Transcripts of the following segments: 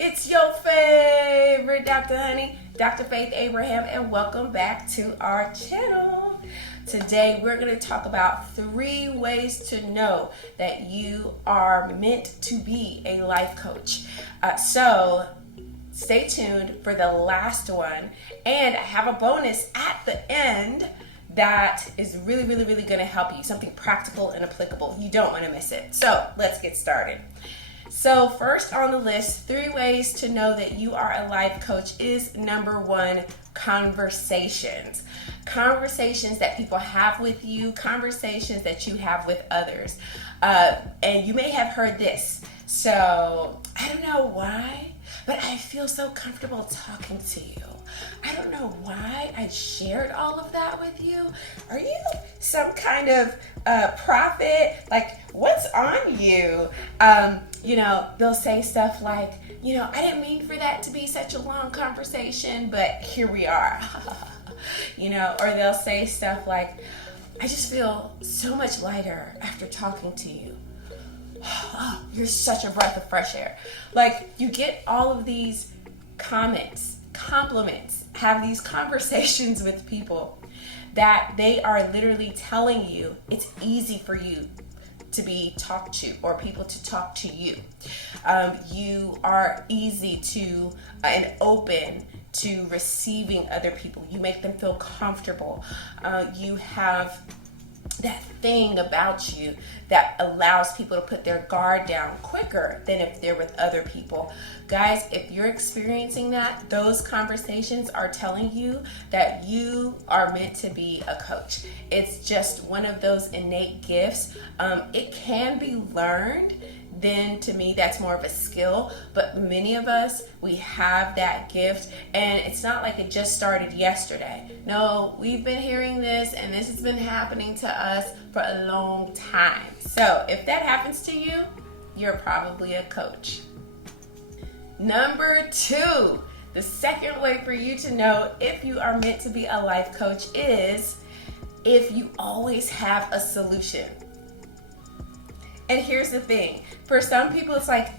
It's your favorite Dr. Honey, Dr. Faith Abraham, and welcome back to our channel. Today we're going to talk about 3 ways to know that you are meant to be a life coach. So stay tuned for the last one, and I have a bonus at the end that is really going to help you, something practical and applicable. You don't want to miss it. So let's get started. So first on the list, 3 ways to know that you are a life coach is number 1, conversations. Conversations that people have with you, conversations that you have with others. And you may have heard this. So I don't know why, but I feel so comfortable talking to you. I don't know why I shared all of that with you. Are you some kind of prophet? Like, what's on you? They'll say stuff like, I didn't mean for that to be such a long conversation, but here we are. Or they'll say stuff like, I just feel so much lighter after talking to you. Oh, you're such a breath of fresh air. Like, you get all of these comments, compliments, have these conversations with people that they are literally telling you it's easy for you to be talked to, or people to talk to you. You are easy to and open to receiving other people. You make them feel comfortable. You have that thing about you that allows people to put their guard down quicker than if they're with other people. Guys, if you're experiencing that, those conversations are telling you that you are meant to be a coach. It's just one of those innate gifts. It can be learned. Then to me, that's more of a skill, but many of us, we have that gift, and it's not like it just started yesterday. No, we've been hearing this, and this has been happening to us for a long time. So if that happens to you, you're probably a coach. Number 2, the second way for you to know if you are meant to be a life coach is if you always have a solution. And here's the thing, for some people it's like,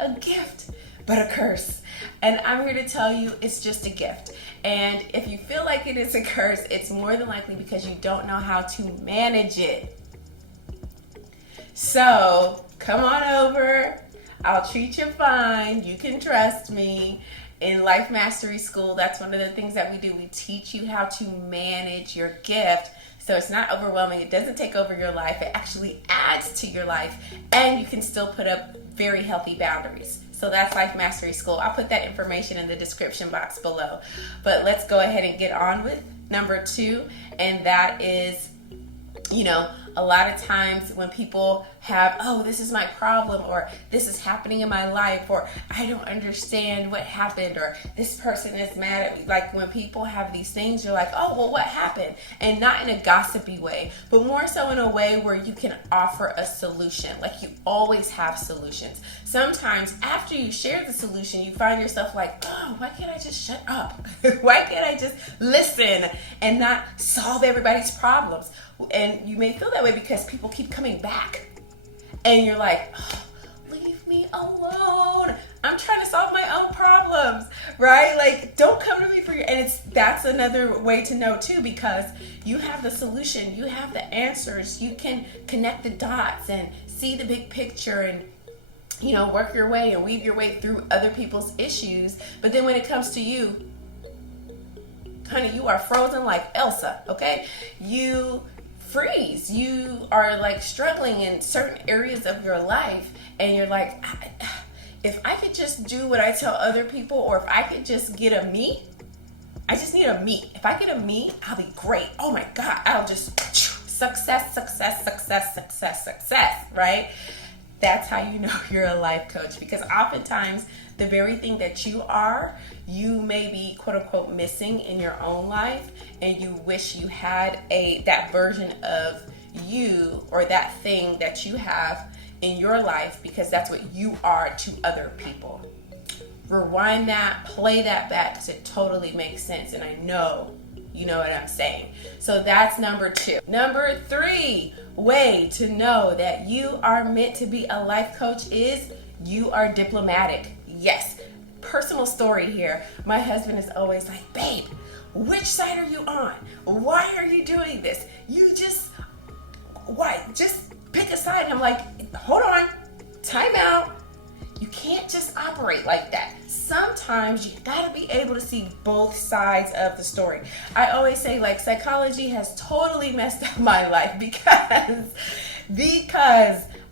a gift, but a curse. And I'm here to tell you it's just a gift. And if you feel like it is a curse, it's more than likely because you don't know how to manage it. So come on over, I'll treat you fine, you can trust me. In Life Mastery School, that's one of the things that we do. We teach you how to manage your gift so it's not overwhelming. It doesn't take over your life. It actually adds to your life, and you can still put up very healthy boundaries. So that's Life Mastery School. I'll put that information in the description box below. But let's go ahead and get on with number 2, and that is, a lot of times when people have, this is my problem, or this is happening in my life, or I don't understand what happened, or this person is mad at me. Like, when people have these things, you're like, what happened? And not in a gossipy way, but more so in a way where you can offer a solution. Like, you always have solutions. Sometimes after you share the solution, you find yourself like, why can't I just shut up? Why can't I just listen and not solve everybody's problems? And you may feel that way because people keep coming back. And you're like, leave me alone. I'm trying to solve my own problems, right? Like, don't come to me for your, and that's another way to know too, because you have the solution, you have the answers, you can connect the dots and see the big picture and, work your way and weave your way through other people's issues. But then when it comes to you, honey, you are frozen like Elsa, okay? You freeze. You are like struggling in certain areas of your life, and you're like, if I could just do what I tell other people, or if I could just get a me, I just need a me. If I get a me, I'll be great. Oh my God, I'll just success, right? That's how you know you're a life coach, because oftentimes the very thing that you are, you may be quote unquote missing in your own life, and you wish you had that version of you, or that thing that you have in your life, because that's what you are to other people. Rewind that, play that back, because it totally makes sense, and I know you know what I'm saying. So that's number 2. Number 3 way to know that you are meant to be a life coach is you are diplomatic. Yes. Personal story here. My husband is always like, babe, which side are you on? Why are you doing this? Why? Just pick a side. And I'm like, hold on, time out. You can't just operate like that. Sometimes you gotta be able to see both sides of the story. I always say, like, psychology has totally messed up my life because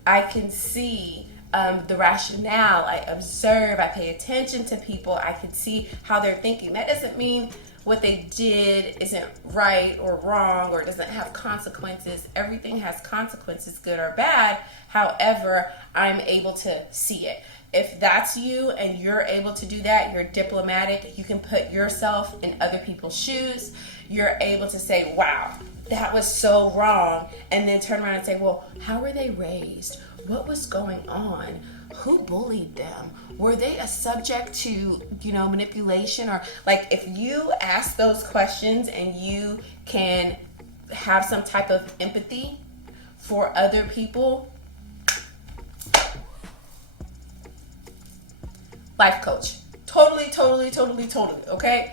I can see the rationale. I observe, I pay attention to people, I can see how they're thinking. That doesn't mean what they did isn't right or wrong or doesn't have consequences. Everything has consequences, good or bad. However, I'm able to see it. If that's you and you're able to do that, you're diplomatic, you can put yourself in other people's shoes. You're able to say, wow, that was so wrong. And then turn around and say, well, how were they raised? What was going on? Who bullied them? Were they a subject to, manipulation? Or like, if you ask those questions and you can have some type of empathy for other people, life coach. Totally, okay?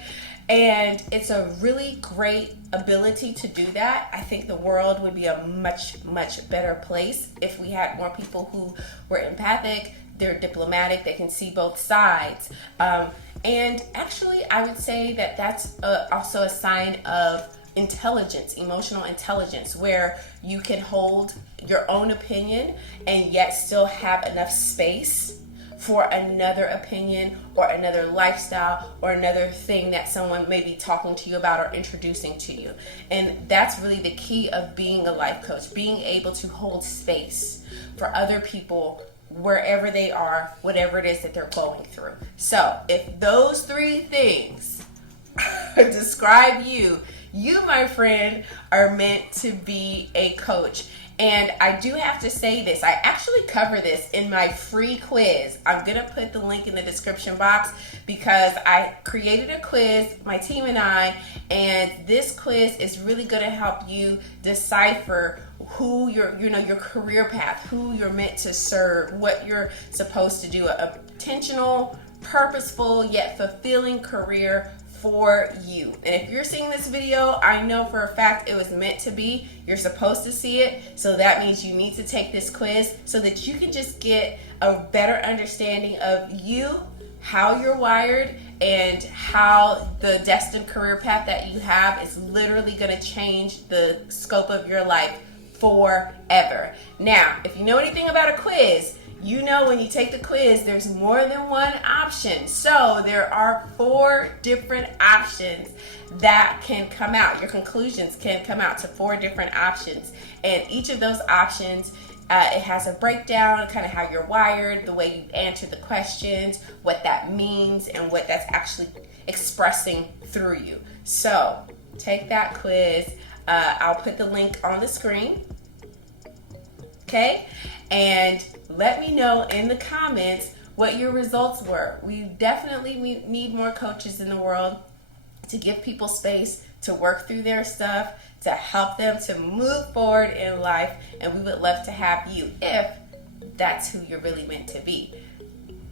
And it's a really great ability to do that. I think the world would be a much better place if we had more people who were empathic, they're diplomatic, they can see both sides. And actually, I would say that that's also a sign of intelligence, emotional intelligence, where you can hold your own opinion and yet still have enough space for another opinion or another lifestyle or another thing that someone may be talking to you about or introducing to you. And that's really the key of being a life coach, being able to hold space for other people wherever they are, whatever it is that they're going through. So if those three things describe you, my friend, are meant to be a coach. And I do have to say this, I actually cover this in my free quiz. I'm gonna put the link in the description box because I created a quiz, my team and I, and this quiz is really gonna help you decipher who your career path, who you're meant to serve, what you're supposed to do, a intentional, purposeful, yet fulfilling career for you. And if you're seeing this video, I know for a fact it was meant to be. You're supposed to see it. So that means you need to take this quiz so that you can just get a better understanding of you, how you're wired, and how the destined career path that you have is literally going to change the scope of your life forever. Now, if you know anything about a quiz, you know when you take the quiz, there's more than one option. So there are 4 different options that can come out. Your conclusions can come out to 4 different options. And each of those options, it has a breakdown, kind of how you're wired, the way you answer the questions, what that means, and what that's actually expressing through you. So take that quiz. I'll put the link on the screen. Okay? And let me know in the comments what your results were. We definitely need more coaches in the world to give people space to work through their stuff, to help them to move forward in life. And we would love to have you if that's who you're really meant to be.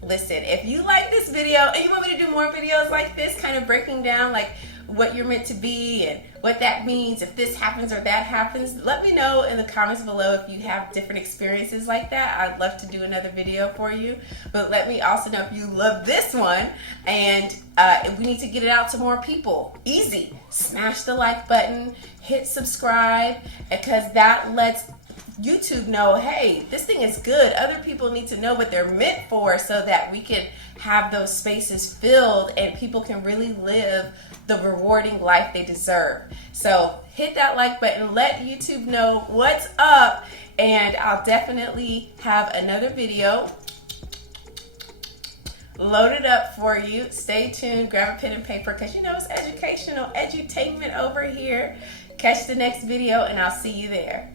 Listen, if you like this video and you want me to do more videos like this, kind of breaking down like what you're meant to be and what that means, if this happens or that happens, let me know in the comments below if you have different experiences like that. I'd love to do another video for you, but let me also know if you love this one and we need to get it out to more people. Easy. Smash the like button, hit subscribe, because that lets YouTube know, hey, this thing is good. Other people need to know what they're meant for so that we can have those spaces filled and people can really live the rewarding life they deserve. So hit that like button, let YouTube know what's up, and I'll definitely have another video loaded up for you. Stay tuned, grab a pen and paper, because it's educational edutainment over here. Catch the next video and I'll see you there.